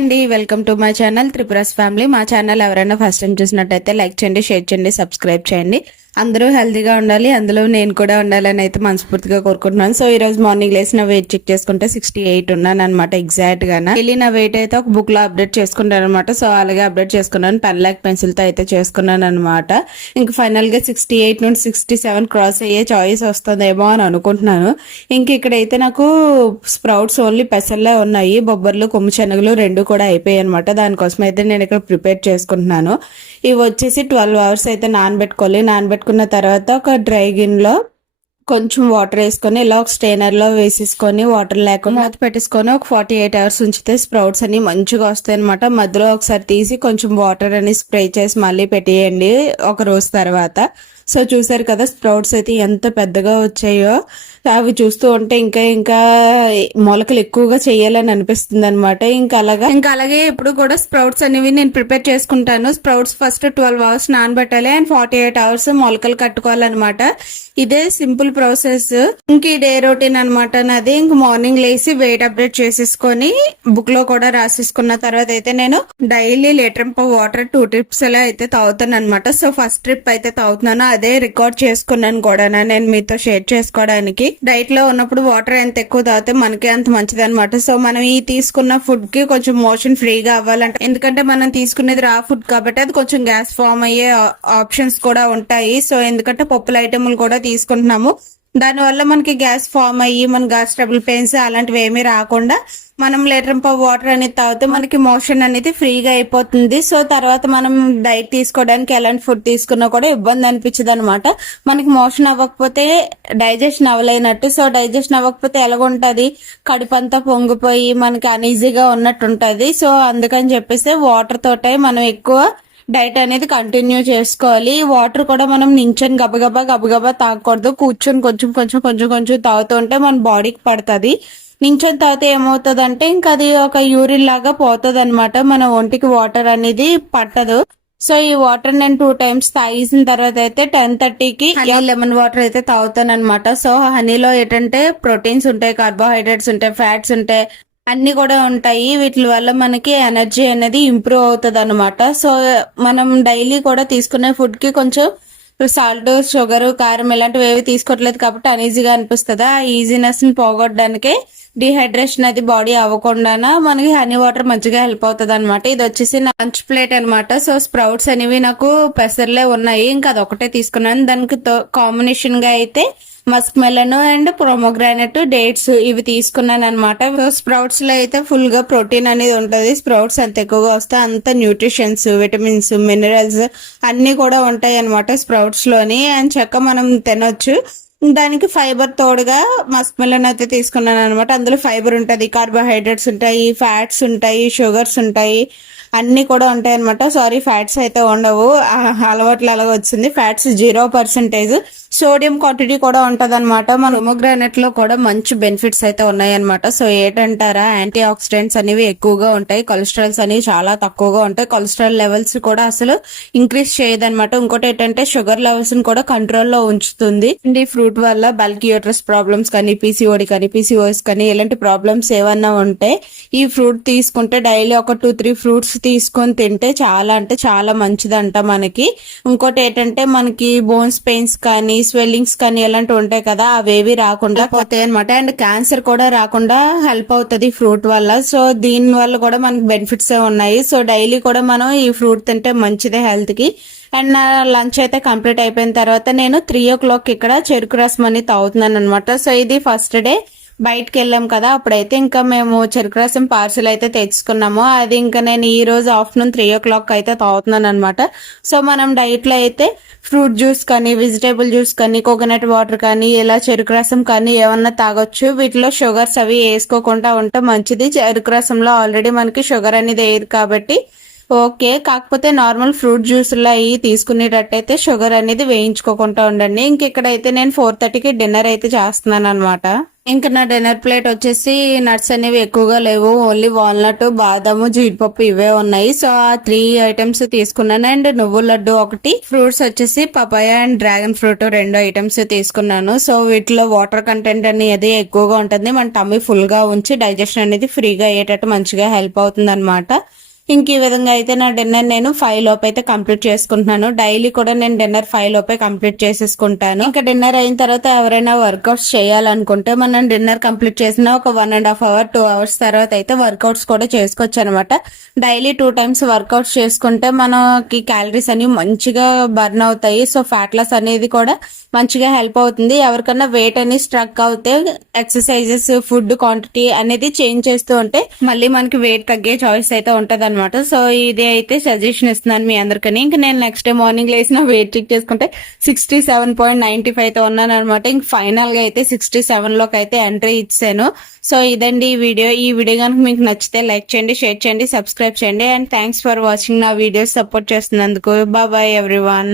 అండి, welcome to my channel త్రిపురస్ family. మా ఛానల్ ఎవరైనా ఫస్ట్ టైం చూసినట్టయితే లైక్ చేయండి, షేర్ చేయండి, సబ్స్క్రైబ్ చేయండి. అందరూ హెల్తీగా ఉండాలి, అందులో నేను కూడా ఉండాలని అయితే మనస్ఫూర్తిగా కోరుకుంటున్నాను. సో ఈ రోజు మార్నింగ్ లేసి నా వెయిట్ చెక్ చేసుకుంటే 68 ఉన్నాను అనమాట ఎగ్జాక్ట్ గా. వెళ్ళి నా వెయిట్ అయితే ఒక బుక్ లో అప్డేట్ చేసుకుంటాను అనమాట. సో అలాగే అప్డేట్ చేసుకున్నాను, పెన్ లాక్ పెన్సిల్ తో అయితే చేసుకున్నాను అనమాట. ఇంకా ఫైనల్ గా 68 నుండి 67 క్రాస్ అయ్యే చాయిస్ వస్తుందేమో అని అనుకుంటున్నాను. ఇంక ఇక్కడైతే నాకు స్ప్రౌట్స్ ఓన్లీ పెసల్లే ఉన్నాయి, బొబ్బర్లు కొమ్ము శనగలు రెండు కూడా అయిపోయాయి అనమాట. దానికోసం అయితే నేను ఇక్కడ ప్రిపేర్ చేసుకుంటున్నాను. ఇవి వచ్చేసి 12 hours అయితే నానబెట్టుకోవాలి. నానబెట్టుకున్న తర్వాత ఒక డ్రై గిన్నెలో కొంచెం వాటర్ వేసుకొని ఇలా ఒక స్టెయినర్ లో వేసేసుకొని వాటర్ లేకుండా మూత పెట్టేసుకొని ఒక 48 hours ఉంచితే స్ప్రౌట్స్ అన్ని మంచిగా వస్తాయి అనమాట. మధ్యలో ఒకసారి తీసి కొంచెం వాటర్ అని స్ప్రే చేసి మళ్ళీ పెట్టేయండి ఒక రోజు తర్వాత. సో చూసారు కదా స్ప్రౌట్స్ అయితే ఎంత పెద్దగా వచ్చాయో. అవి చూస్తూ ఉంటే ఇంకా ఇంకా మొలకలు ఎక్కువగా చేయాలని అనిపిస్తుంది అనమాట. ఇంకా అలాగే ఇప్పుడు కూడా స్ప్రౌట్స్ అనేవి నేను ప్రిపేర్ చేసుకుంటాను. స్ప్రౌట్స్ ఫస్ట్ 12 hours నానబెట్టాలి అండ్ 48 hours మొలకలు కట్టుకోవాలన్నమాట. ఇదే సింపుల్ ప్రాసెస్. ఇంక ఈ డే రొటీన్ అనమాట నాది. ఇంక మార్నింగ్ లేసి వెయిట్ అప్డేట్ చేసేసుకొని బుక్ లో కూడా రాసేసుకున్న తర్వాత అయితే నేను డైలీ లీటర్ వాటర్ 2 trips అలా అయితే తాగుతాను అనమాట. సో ఫస్ట్ ట్రిప్ అయితే తాగుతున్నాను, అదే రికార్డ్ చేసుకున్నాను కూడా నేను మీతో షేర్ చేసుకోవడానికి. డైట్ లో ఉన్నప్పుడు వాటర్ ఎంత ఎక్కువ తాగితే మనకి అంత మంచిది అనమాట. సో మనం ఈ తీసుకున్న ఫుడ్ కి కొంచెం మోషన్ ఫ్రీగా అవ్వాలంటే, ఎందుకంటే మనం తీసుకునేది రా ఫుడ్ కాబట్టి అది కొంచెం గ్యాస్ ఫామ్ అయ్యే ఆప్షన్స్ కూడా ఉంటాయి. సో ఎందుకంటే పప్పుల ఐటెంలు కూడా తీసుకుంటున్నాము, దానివల్ల మనకి గ్యాస్ ఫామ్ అయ్యి మన గ్యాస్ ట్రబుల్ పెయిన్స్ అలాంటివి ఏమీ రాకుండా మనం లీటర్ వాటర్ అనేది తాగితే మనకి మోషన్ అనేది ఫ్రీగా అయిపోతుంది. సో తర్వాత మనం డైట్ తీసుకోవడానికి ఎలాంటి ఫుడ్ తీసుకున్నా కూడా ఇబ్బంది అనిపించదు అనమాట. మనకి మోషన్ అవ్వకపోతే డైజెషన్ అవ్వలేనట్టు. సో డైజెషన్ అవ్వకపోతే ఎలాగుంటది, కడుపంతా పొంగిపోయి మనకి అనీజీగా ఉన్నట్టు ఉంటది. సో అందుకని చెప్పేసి వాటర్ తోటే మనం ఎక్కువ డైట్ అనేది కంటిన్యూ చేసుకోవాలి. వాటర్ కూడా మనం నించొని గబగబా తాగకూడదు, కూర్చొని కొంచెం కొంచెం కొంచెం కొంచెం తాగుతూ ఉంటే మన బాడీకి పడుతుంది. నించొని తాగితే ఏమవుతుంది అంటే ఇంకా అది ఒక యూరిన్ లాగా పోతుంది అనమాట, మన ఒంటికి వాటర్ అనేది పట్టదు. సో ఈ వాటర్ నేను 2 times తాగేసిన తర్వాత అయితే 10:30కి లెమన్ వాటర్ అయితే తాగుతాను అనమాట. సో హనీలో ఏంటంటే ప్రోటీన్స్ ఉంటాయి, కార్బోహైడ్రేట్స్ ఉంటాయి, ఫ్యాట్స్ ఉంటాయి, అన్ని కూడా ఉంటాయి. వీటి వల్ల మనకి ఎనర్జీ అనేది ఇంప్రూవ్ అవుతుంది అనమాట. సో మనం డైలీ కూడా తీసుకునే ఫుడ్ కి కొంచెం సాల్ట్, షుగర్, కారం ఇలాంటివి ఏవి తీసుకోవట్లేదు కాబట్టి అనీజీగా అనిపిస్తుంది. ఆ ఈజీనెస్ ని పోగొట్టడానికి డిహైడ్రేషన్ అది బాడీ అవ్వకుండా మనకి హనీ వాటర్ మంచిగా హెల్ప్ అవుతుంది అనమాట. ఇది వచ్చేసి లంచ్ ప్లేట్ అనమాట. సో స్ప్రౌట్స్ అనేవి నాకు పెసర్లే ఉన్నాయి, ఇంకా అదొకటే తీసుకున్నాను. దానికి కాంబినేషన్ గా అయితే Musk melon and pomegranate, dates ఇవి తీసుకున్నాను అనమాట. స్ప్రౌట్స్ లో అయితే ఫుల్ గా ప్రోటీన్ అనేది ఉంటది. స్ప్రౌట్స్ అంత ఎక్కువగా వస్తే అంత న్యూట్రిషన్స్, విటమిన్స్, మినరల్స్ అన్ని కూడా ఉంటాయి అనమాట స్ప్రౌట్స్ లోని. అండ్ చక్కగా మనం తినొచ్చు. దానికి ఫైబర్ తోడుగా మస్క్ మెలన్ అయితే తీసుకున్నాను అనమాట. అందులో ఫైబర్ ఉంటది, కార్బోహైడ్రేట్స్ ఉంటాయి, ఫ్యాట్స్ ఉంటాయి, షుగర్స్ ఉంటాయి, అన్ని కూడా ఉంటాయి అనమాట. సారీ ఫ్యాట్స్ అయితే ఉండవు, అలవాట్లు అలాగ వచ్చింది. ఫ్యాట్స్ 0%. సోడియం క్వాంటిటీ కూడా ఉంటది అనమాట. మన పొమోగ్రానైట్ లో కూడా మంచి బెనిఫిట్స్ అయితే ఉన్నాయి అనమాట. సో ఏంటంటారా, యాంటీ ఆక్సిడెంట్స్ అనేవి ఎక్కువగా ఉంటాయి, కొలెస్ట్రాల్స్ అనేవి చాలా తక్కువగా ఉంటాయి, కొలెస్ట్రాల్ లెవెల్స్ కూడా అసలు ఇంక్రీజ్ చేయదు అనమాట. ఇంకోటి ఏంటంటే షుగర్ లెవెల్స్ ని కూడా కంట్రోల్లో ఉంచుతుంది. ఈ ఫ్రూట్ వల్ల బల్క్ యూట్రస్ ప్రాబ్లమ్స్ కానీ, పీసీఓడి కానీ, పీసీఓఎస్ కానీ ఇలాంటి ప్రాబ్లమ్స్ ఏమన్నా ఉంటే ఈ ఫ్రూట్ తీసుకుంటే డైలీ ఒక 2-3 ఫ్రూట్స్ తీసుకొని తింటే చాలా అంటే చాలా మంచిదంట మనకి. ఇంకోటి ఏంటంటే మనకి బోన్స్ పెయిన్స్ కానీ, స్వెల్లింగ్స్ కానీ ఇలాంటివి ఉంటాయి కదా, అవేవి రాకుండా పోతాయి అనమాట. అండ్ క్యాన్సర్ కూడా రాకుండా హెల్ప్ అవుతుంది ఫ్రూట్ వల్ల. సో దీని వల్ల కూడా మనకి బెనిఫిట్స్ ఉన్నాయి. సో డైలీ కూడా మనం ఈ ఫ్రూట్ తింటే మంచిదే హెల్త్ కి. అండ్ నా లంచ్ అయితే కంప్లీట్ అయిపోయిన తర్వాత నేను 3 o'clock ఇక్కడ చెరుకు రసం అని తాగుతున్నాను అనమాట. సో ఇది ఫస్ట్ డే బయటకు వెళ్ళాం కదా, అప్పుడైతే ఇంకా మేము చెరుకు రసం పార్సల్ అయితే తెచ్చుకున్నాము. అది ఇంకా నేను ఈ రోజు ఆఫ్టర్నూన్ 3 o'clock అయితే తాగుతున్నాను అనమాట. సో మనం డైట్ లో అయితే ఫ్రూట్ జ్యూస్ కానీ, వెజిటేబుల్ జ్యూస్ కానీ, కోకోనట్ వాటర్ కానీ, ఇలా చెరుకు రసం కానీ ఏమన్నా తాగొచ్చు. వీటిలో షుగర్స్ అవి వేసుకోకుండా ఉంటే మంచిది. చెరుకు రసంలో ఆల్రెడీ మనకి షుగర్ అనేది వేయదు కాబట్టి ఓకే. కాకపోతే నార్మల్ ఫ్రూట్ జ్యూస్లో అవి తీసుకునేటట్టయితే షుగర్ అనేది వేయించుకోకుండా ఉండండి. ఇంక ఇక్కడైతే నేను 4:30కి డిన్నర్ అయితే చేస్తున్నాను అనమాట. ఇంకా నా డిన్నర్ ప్లేట్ వచ్చేసి నట్స్ అనేవి ఎక్కువగా లేవు, ఓన్లీ వాల్నట్, బాదము, జీడిపప్పు ఇవే ఉన్నాయి. సో ఆ 3 ఐటమ్స్ తీసుకున్నాను. అండ్ నువ్వుల లడ్డు ఒకటి, ఫ్రూట్స్ వచ్చేసి papaya and dragon fruit 2 items తీసుకున్నాను. సో వీటిలో వాటర్ కంటెంట్ అనేది ఎక్కువగా ఉంటుంది, మన టమ్మీ ఫుల్ గా ఉంచి డైజెషన్ అనేది ఫ్రీగా అయ్యేటట్టు మంచిగా హెల్ప్ అవుతుంది అనమాట. ఇంక ఈ విధంగా అయితే నా డిన్నర్ నేను 5 లోపు అయితే కంప్లీట్ చేసుకుంటున్నాను. డైలీ కూడా నేను డిన్నర్ 5 లోపే కంప్లీట్ చేసేసుకుంటాను. ఇంకా డిన్నర్ అయిన తర్వాత ఎవరైనా వర్కౌట్స్ చేయాలనుకుంటే మనం డిన్నర్ కంప్లీట్ చేసిన ఒక 1.5 అవర్ 2 అవర్స్ తర్వాత అయితే వర్కౌట్స్ కూడా చేసుకోవచ్చు అనమాట. డైలీ 2 టైమ్స్ వర్కౌట్స్ చేసుకుంటే మనకి క్యాలరీస్ అనేవి మంచిగా బర్న్ అవుతాయి. సో ఫ్యాట్ లాస్ అనేది కూడా మంచిగా హెల్ప్ అవుతుంది. ఎవరికన్నా వెయిట్ అనేది స్ట్రక్ అవుతే ఎక్సర్సైజెస్, ఫుడ్ క్వాంటిటీ అనేది చేంజ్ చేస్తూ ఉంటే మళ్ళీ మనకి వెయిట్ తగ్గే చాయిస్ అయితే ఉంటది అనమాట. సో ఇది అయితే సజెషన్ ఇస్తున్నాను మీ అందరికని. ఇంకా నేను నెక్స్ట్ డే మార్నింగ్ లేసిన వెయిట్ చెక్ చేసుకుంటే 67.95 తో ఉన్నాను అనమాట. ఇంక ఫైనల్ గా అయితే 67 లోకి అయితే ఎంట్రీ ఇచ్చాను. సో ఇదండి ఈ వీడియో కనుక మీకు నచ్చితే లైక్ చేయండి, షేర్ చేయండి, సబ్స్క్రైబ్ చేయండి. And thanks for watching. నా వీడియోస్ సపోర్ట్ చేస్తున్నందుకు. Bye everyone.